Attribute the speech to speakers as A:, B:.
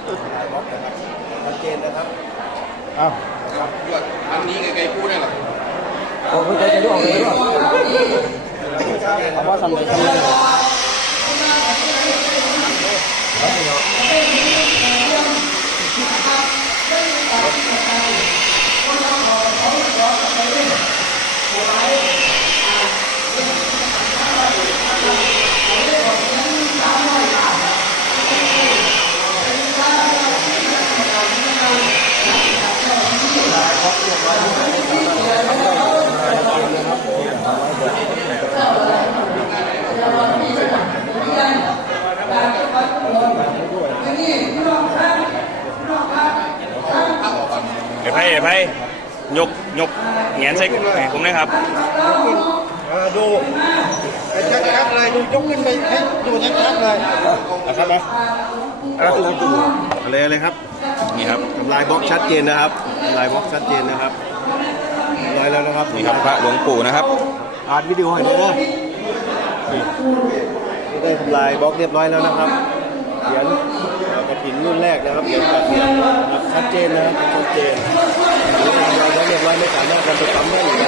A: บล็อกนะครับชัดเจนนะครับ
B: อ้าว
C: อันนี้ไงพูดได้หรอ
B: โอ้ยใจจะดูออกเลยด้วยเอาว่าทำอะไรทำอะไร
D: ไอ้ไพ่ยกแงนใส่ผมนะครับ
A: ดูชัดๆเลยดูยกขึ้นไปให้ดูชัดๆเลย
D: นะครับนะ
A: อะไรครับ
D: นี่ครับ
A: ทำลายบล็อกชัดเจนนะครับทำลายบล็อกชัดเจนนะครับลอยแล้วนะครับ
D: นี่ครับพระหลวงปู่นะครับ
A: อ่านวิดีโอให้ด้วยนะนี่ได้ทำลายบล็อกเรียบร้อยแล้วนะครับเหรียญกระถิ่นรุ่นแรกนะครับเหรียญ8 เหรียญชัดเจนนะครับชัดเจนเราได้เรียบร้อยไม่สามารถนำไปปั๊มได้อีก